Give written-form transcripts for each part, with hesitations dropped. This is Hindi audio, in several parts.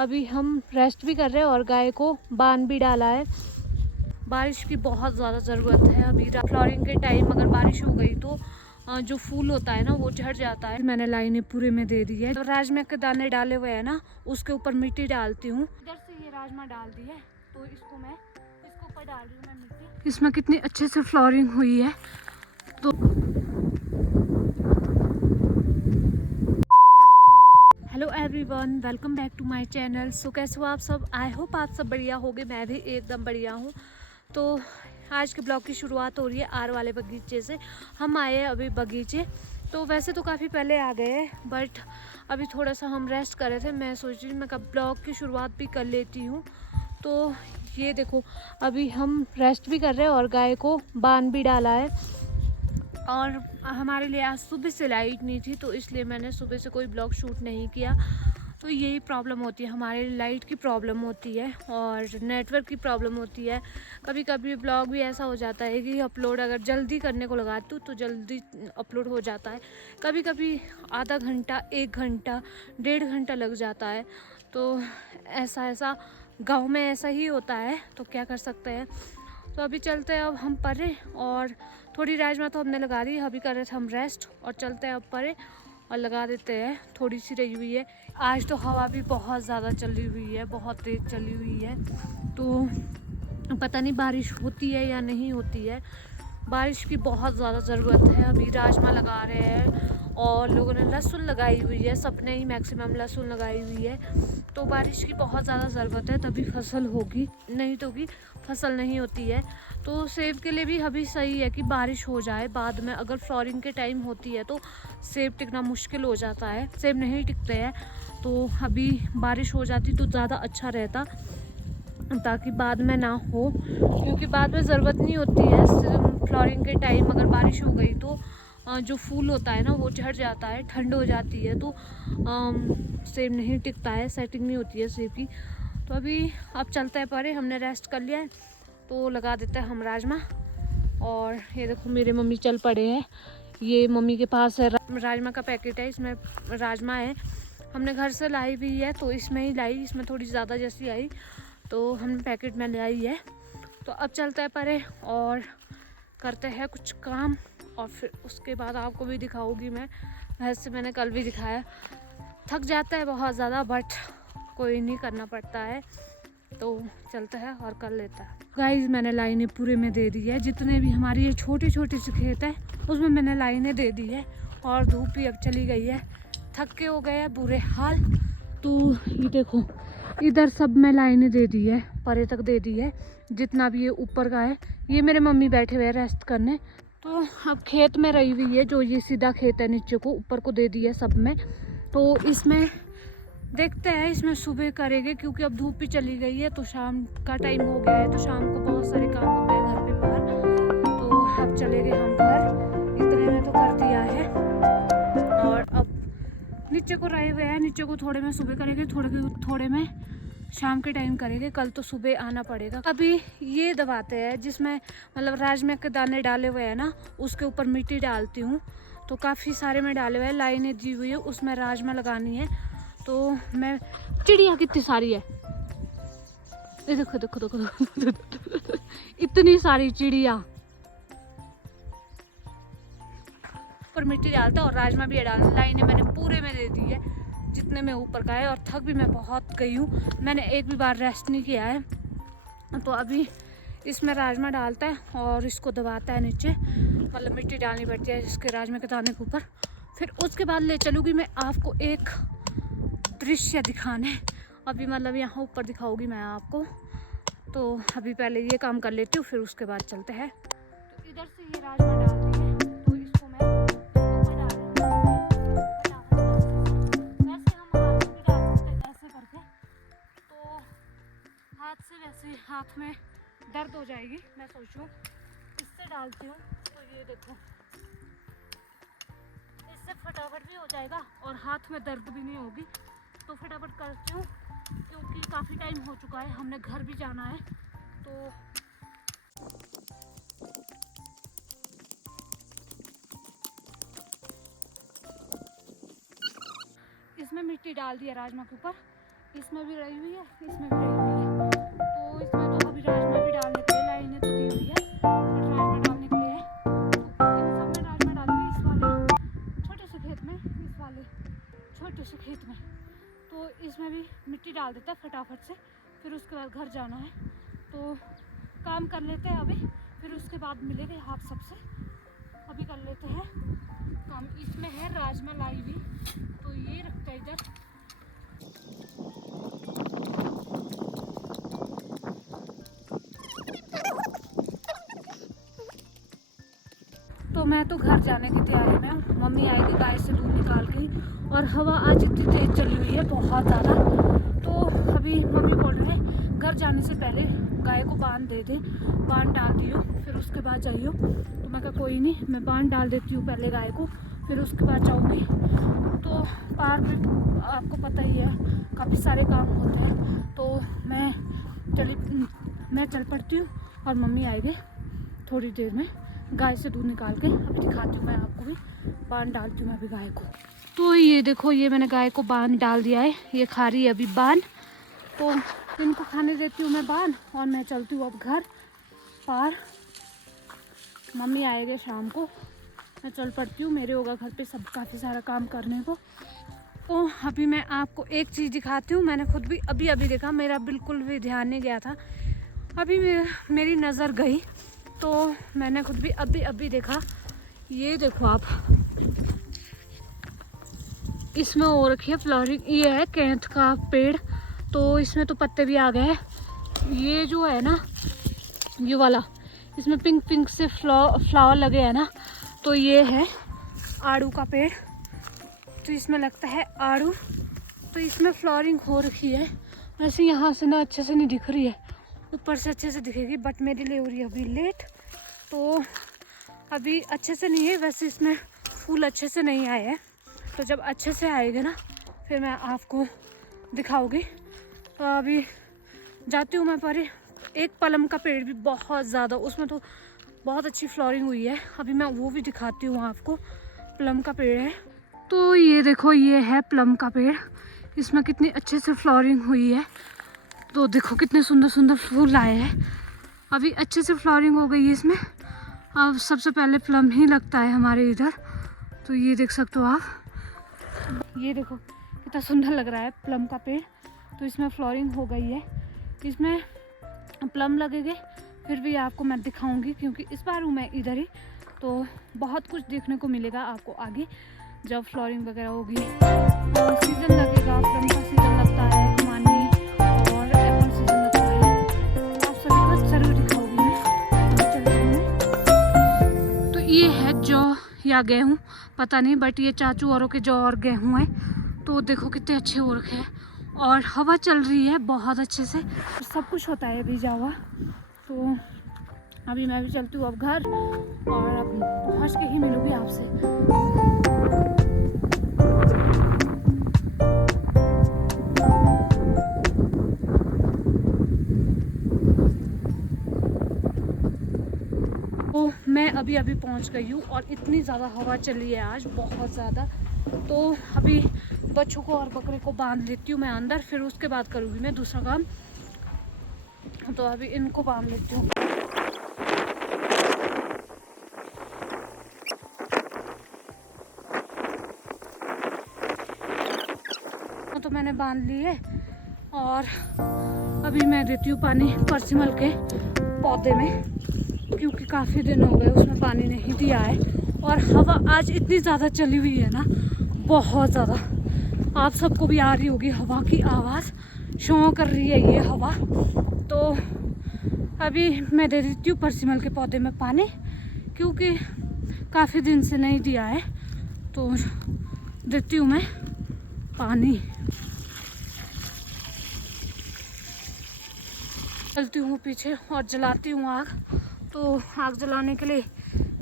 अभी हम रेस्ट भी कर रहे हैं और गाय को बांध भी डाला है। बारिश की बहुत ज़्यादा ज़रूरत है अभी। फ्लॉरिंग के टाइम अगर बारिश हो गई तो जो फूल होता है ना वो झड़ जाता है। मैंने लाइनें पूरे में दे दी है। तो राजमा के दाने डाले हुए हैं ना, उसके ऊपर मिट्टी डालती हूँ। इधर से ये राजमा डाल दी है तो इसको ऊपर डाल रही हूँ मैं मिट्टी। इसमें कितनी अच्छे से फ्लॉरिंग हुई है। तो hello everyone, welcome back to my channel. So कैसे हो आप सब? आई होप आप सब बढ़िया होगे। मैं भी एकदम बढ़िया हूँ। तो आज के ब्लॉग की शुरुआत हो रही है आर वाले बगीचे से। हम आए हैं अभी बगीचे। तो वैसे तो काफ़ी पहले आ गए हैं, बट अभी थोड़ा सा हम रेस्ट कर रहे थे। मैं सोच रही मैं कब ब्लॉग की शुरुआत भी कर लेती हूँ। तो ये देखो, अभी हम रेस्ट भी कर रहे हैं और गाय को बांध भी डाला है। और हमारे लिए आज सुबह से लाइट नहीं थी, तो इसलिए मैंने सुबह से कोई ब्लॉग शूट नहीं किया। तो यही प्रॉब्लम होती है हमारे, लाइट की प्रॉब्लम होती है और नेटवर्क की प्रॉब्लम होती है। कभी कभी ब्लॉग भी ऐसा हो जाता है कि अपलोड अगर जल्दी करने को लगाती हूँ तो जल्दी अपलोड हो जाता है। कभी कभी आधा घंटा, 1 घंटा, 1.5 घंटा लग जाता है। तो ऐसा गाँव में ऐसा ही होता है, तो क्या कर सकते हैं। तो अभी चलते हैं अब हम परे, और थोड़ी राजमा तो हमने लगा दी। अभी कर रहे थे हम रेस्ट, और चलते हैं अब परे और लगा देते हैं। थोड़ी सी रही हुई है। आज तो हवा भी बहुत ज़्यादा चली हुई है, बहुत तेज़ चली हुई है। तो पता नहीं बारिश होती है या नहीं होती है। बारिश की बहुत ज़्यादा ज़रूरत है। अभी राजमा लगा रहे हैं और लोगों ने लहसुन लगाई हुई है। सबने ही मैक्सिमम लहसुन लगाई हुई है। तो बारिश की बहुत ज़्यादा ज़रूरत है, तभी फसल होगी, नहीं तो कि फसल नहीं होती है। तो सेब के लिए भी अभी सही है कि बारिश हो जाए। बाद में अगर फ्लॉरिंग के टाइम होती है तो सेब टिकना मुश्किल हो जाता है, सेब नहीं टिकते हैं। तो अभी बारिश हो जाती तो ज़्यादा अच्छा रहता, ताकि बाद में ना हो, क्योंकि बाद में ज़रूरत नहीं होती है। फ्लॉरिंग के टाइम अगर बारिश हो गई तो जो फूल होता है ना वो झड़ जाता है, ठंड हो जाती है, तो सेब नहीं टिकता है, सेटिंग नहीं होती है सेब की। तो अभी अब चलते हैं परे, हमने रेस्ट कर लिया है तो लगा देते हैं हम राजमा। और ये देखो मेरे मम्मी चल पड़े हैं। ये मम्मी के पास है राजमा का पैकेट है, इसमें राजमा है। हमने घर से लाई हुई है तो इसमें ही लाई, इसमें थोड़ी ज़्यादा जैसी आई तो हमने पैकेट में लाई है। तो अब चलते हैं परे और करते हैं कुछ काम, और फिर उसके बाद आपको भी दिखाऊंगी मैं। वैसे मैंने कल भी दिखाया। थक जाता है बहुत ज़्यादा, बट कोई नहीं, करना पड़ता है। तो चलते हैं और कर लेता है। गाइस, मैंने लाइनें पूरे में दे दी है। जितने भी हमारी ये छोटी छोटी सी खेत है उसमें मैंने लाइनें दे दी है। और धूप भी अब चली गई है, थक के हो गए हैं बुरे हाल। तो ये देखो, इधर सब में लाइनें दे दी है, परे तक दे दी है, जितना भी ये ऊपर का है। ये मेरे मम्मी बैठे हुए हैं रेस्ट करने। तो अब खेत में रही हुई है, जो ये सीधा खेत है नीचे को, ऊपर को दे दी है सब में। तो इसमें देखते हैं, इसमें सुबह करेंगे क्योंकि अब धूप भी चली गई है। तो शाम का टाइम हो गया है, तो शाम को बहुत सारे काम हो गए घर पे बाहर। तो अब चले गए हम घर, इतने में तो कर दिया है। और अब नीचे को रहे हुए हैं, नीचे को थोड़े में सुबह करेंगे, थोड़े में शाम के टाइम करेंगे। कल तो सुबह आना पड़ेगा। अभी ये दबाते हैं जिसमें मतलब राजमा के दाने डाले हुए हैं ना, उसके ऊपर मिट्टी डालती हूँ। तो काफ़ी सारे में डाले हुए हैं, लाइनें दी हुई है, उसमें राजमा लगानी है। तो मैं, चिड़िया कितनी सारी है, ये देखो देखो देखो, देखो। इतनी सारी चिड़िया। ऊपर मिट्टी डालता और राजमा भी डालना। लाइनें मैंने पूरे में दे दी है जितने में ऊपर का है। और थक भी मैं बहुत गई हूँ, मैंने एक भी बार रेस्ट नहीं किया है। तो अभी इसमें राजमा डालता है और इसको दबाता है नीचे, मतलब मिट्टी डालनी पड़ती है इसके राजमा के दाने के ऊपर। फिर उसके बाद ले चलूँगी मैं आपको एक दृश्य दिखाने। अभी मतलब यहाँ ऊपर दिखाऊंगी मैं आपको। तो अभी पहले ये काम कर लेती हूँ, फिर उसके बाद चलते हैं। तो इधर से ये राजमा डालती है, तो इसको मैं ऊपर डाल रही हूँ फटाफट। वैसे हम हाथ में भी डाल सकते हैं ऐसे करके, तो हाथ से वैसे हाथ में दर्द हो जाएगी। मैं सोचूं इससे डालती हूँ। तो ये देखो, इससे फटाफट भी हो जाएगा और हाथ में दर्द भी नहीं होगी। तो फटाफट करती हूँ क्योंकि काफ़ी टाइम हो चुका है, हमने घर भी जाना है। तो इसमें मिट्टी डाल दी है राजमा के ऊपर। इसमें भी रही हुई है, इसमें भी रही हुई है। तो इसमें तो अभी राजमा भी डालने के लिए लाइनें तो दी हुई है, बट राजमा डालने के लिए तो इन सब में राजमा डालूंगी, इस वाले छोटे से खेत में, इस वाले छोटे से खेत में। तो इसमें भी मिट्टी डाल देता है फटाफट से, फिर उसके बाद घर जाना है। तो काम कर लेते हैं अभी, फिर उसके बाद मिलेंगे आप सबसे। अभी कर लेते हैं काम। इसमें है राजमा लाई हुई, तो ये रखता है इधर। तो मैं तो घर जाने की तैयारी में हूँ। मम्मी आएगी गाय से दूध निकाल के, और हवा आज इतनी तेज चली हुई है बहुत ज़्यादा। तो अभी मम्मी बोल रहे हैं घर जाने से पहले गाय को बांध दे दे, बांध डाल दियो, फिर उसके बाद जाइयो। तो मैं कहा कोई नहीं, मैं बांध डाल देती हूँ पहले गाय को, फिर उसके बाद जाऊँगी। तो पार्क में आपको पता ही है काफ़ी सारे काम होते हैं, तो मैं चल पड़ती हूँ और मम्मी आएंगे थोड़ी देर में गाय से दूध निकाल के। अभी दिखाती हूँ मैं आपको भी, बांध डालती हूँ मैं अभी गाय को। तो ये देखो, ये मैंने गाय को बांध डाल दिया है, ये खा रही है अभी बांध। तो इनको खाने देती हूँ मैं बांध, और मैं चलती हूँ अब घर पार। मम्मी आएंगे शाम को, मैं चल पड़ती हूँ, मेरे होगा घर पे सब काफ़ी सारा काम करने को। तो अभी मैं आपको एक चीज़ दिखाती हूँ, मैंने खुद भी अभी अभी देखा, मेरा बिल्कुल भी ध्यान नहीं गया था, अभी मेरी नज़र गई, तो मैंने खुद भी अभी अभी देखा। ये देखो आप, इसमें हो रखी है फ्लावरिंग, ये है कैंथ का पेड़, तो इसमें तो पत्ते भी आ गए हैं। ये जो है ना, ये वाला, इसमें पिंक पिंक से फ्लावर लगे हैं ना, तो ये है आड़ू का पेड़। तो इसमें लगता है आड़ू, तो इसमें फ्लावरिंग हो रखी है। वैसे यहाँ से ना अच्छे से नहीं दिख रही है, ऊपर से अच्छे से दिखेगी, बट मेरे लिए हो रही है अभी लेट, तो अभी अच्छे से नहीं है। वैसे इसमें फूल अच्छे से नहीं आए हैं, तो जब अच्छे से आएगा ना फिर मैं आपको दिखाऊंगी। तो अभी जाती हूँ मैं पर। एक पलम का पेड़ भी बहुत ज़्यादा, उसमें तो बहुत अच्छी फ्लावरिंग हुई है, अभी मैं वो भी दिखाती हूँ आपको। प्लम का पेड़ है, तो ये देखो, ये है प्लम का पेड़, इसमें कितनी अच्छे से फ्लावरिंग हुई है। तो देखो कितने सुंदर सुंदर फूल आए हैं, अभी अच्छे से फ्लावरिंग हो गई है इसमें। अब सबसे पहले प्लम ही लगता है हमारे इधर, तो ये देख सकते हो आप, ये देखो कितना सुंदर लग रहा है प्लम का पेड़। तो इसमें फ्लावरिंग हो गई है, इसमें प्लम लगेंगे, फिर भी आपको मैं दिखाऊंगी, क्योंकि इस बार हूँ मैं इधर ही, तो बहुत कुछ देखने को मिलेगा आपको आगे जब फ्लावरिंग वगैरह होगी। और सीज़न लगेगा, प्लम का सीज़न लगता है, खुमानी और एप्पल सीज़न लगता है, आप सभी को जरूर दिखाऊंगी मैं। तो ये है जौ या गेहूँ, पता नहीं, बट ये चाचू औरों के जौ और गेहूँ है। तो देखो कितने अच्छे हो रखे हैं, और हवा चल रही है बहुत अच्छे से, सब कुछ होता है भीजा हुआ। तो अभी मैं भी चलती हूँ अब घर, और अब पहुँच के ही मिलूँगी आपसे। तो मैं अभी अभी पहुँच गई हूँ, और इतनी ज़्यादा हवा चली है आज, बहुत ज़्यादा। तो अभी बच्चों को और बकरे को बांध लेती हूँ मैं अंदर, फिर उसके बाद करूँगी मैं दूसरा काम। तो अभी इनको बांध लेती हूँ। तो मैंने बांध ली है, और अभी मैं देती हूँ पानी परसिमल के पौधे में, क्योंकि काफ़ी दिन हो गए उसमें पानी नहीं दिया है। और हवा आज इतनी ज़्यादा चली हुई है ना, बहुत ज़्यादा, आप सबको भी आ रही होगी हवा की आवाज़, शो कर रही है ये हवा। तो अभी मैं दे देती हूँ परसिमल के पौधे में पानी, क्योंकि काफ़ी दिन से नहीं दिया है, तो देती हूँ मैं पानी। चलती हूँ पीछे और जलाती हूँ आग। तो आग जलाने के लिए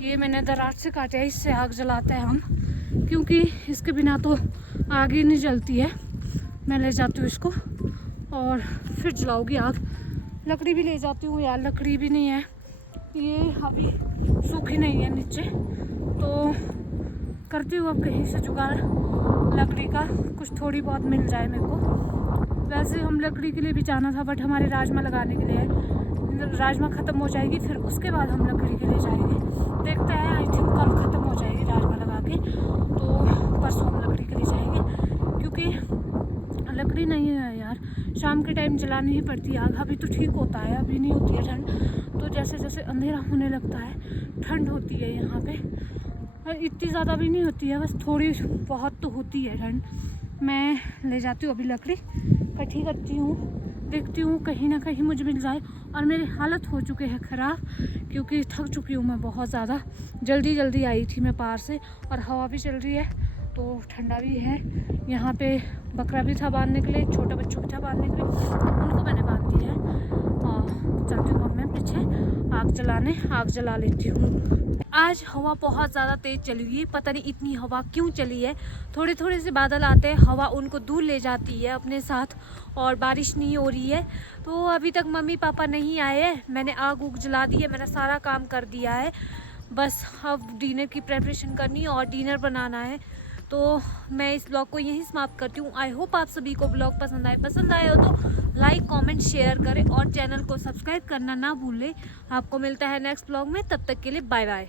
ये मैंने दराज से काटा है, इससे आग जलाते हैं हम, क्योंकि इसके बिना तो आग ही नहीं जलती है। मैं ले जाती हूँ इसको और फिर जलाऊंगी आग। लकड़ी भी ले जाती हूँ यार, लकड़ी भी नहीं है, ये अभी सूखी नहीं है नीचे, तो करती हूँ अब कहीं से जुगाड़ लकड़ी का, कुछ थोड़ी बहुत मिल जाए मेरे को वैसे हम लकड़ी के लिए भी जाना था, बट हमारे राजमा लगाने के लिए है। राजमा ख़त्म हो जाएगी, फिर उसके बाद हम लकड़ी के लिए जाएंगे। देखते हैं, आई थिंक कल ख़त्म हो जाएगी राजमा लगा के, तो परसों हम लकड़ी के लिए जाएंगे। क्योंकि लकड़ी नहीं है यार, शाम के टाइम जलानी ही पड़ती है आग। अभी तो ठीक होता है, अभी नहीं होती है ठंड। तो जैसे जैसे अंधेरा होने लगता है ठंड होती है यहाँ पे। इतनी ज़्यादा भी नहीं होती है, बस थोड़ी बहुत तो होती है ठंड। मैं ले जाती हूँ अभी लकड़ी, इकट्ठी करती हूँ, देखती हूँ कहीं ना कहीं मुझे मिल जाए। और मेरी हालत हो चुकी है ख़राब, क्योंकि थक चुकी हूँ मैं बहुत ज़्यादा। जल्दी जल्दी आई थी मैं पार से, और हवा भी चल रही है तो ठंडा भी है। यहाँ पे बकरा भी था बांधने के लिए, छोटे बच्चों भी था बांधने के लिए, उनको मैंने बांध दिया है। और चलती हूँ अब मैं पीछे आग जलाने, आग जला लेती हूँ। आज हवा बहुत ज़्यादा तेज़ चली हुई है, पता नहीं इतनी हवा क्यों चली है। थोड़े थोड़े से बादल आते हैं, हवा उनको दूर ले जाती है अपने साथ, और बारिश नहीं हो रही है। तो अभी तक मम्मी पापा नहीं आए हैं, मैंने आग उग जला दी है, मैंने सारा काम कर दिया है। बस अब डिनर की प्रेपरेशन करनी है और डिनर बनाना है। तो मैं इस ब्लॉग को यहीं समाप्त करती हूँ। आई होप आप सभी को ब्लॉग पसंद आए हो तो लाइक कमेंट शेयर करें और चैनल को सब्सक्राइब करना ना भूलें। आपको मिलता है नेक्स्ट ब्लॉग में, तब तक के लिए बाय बाय।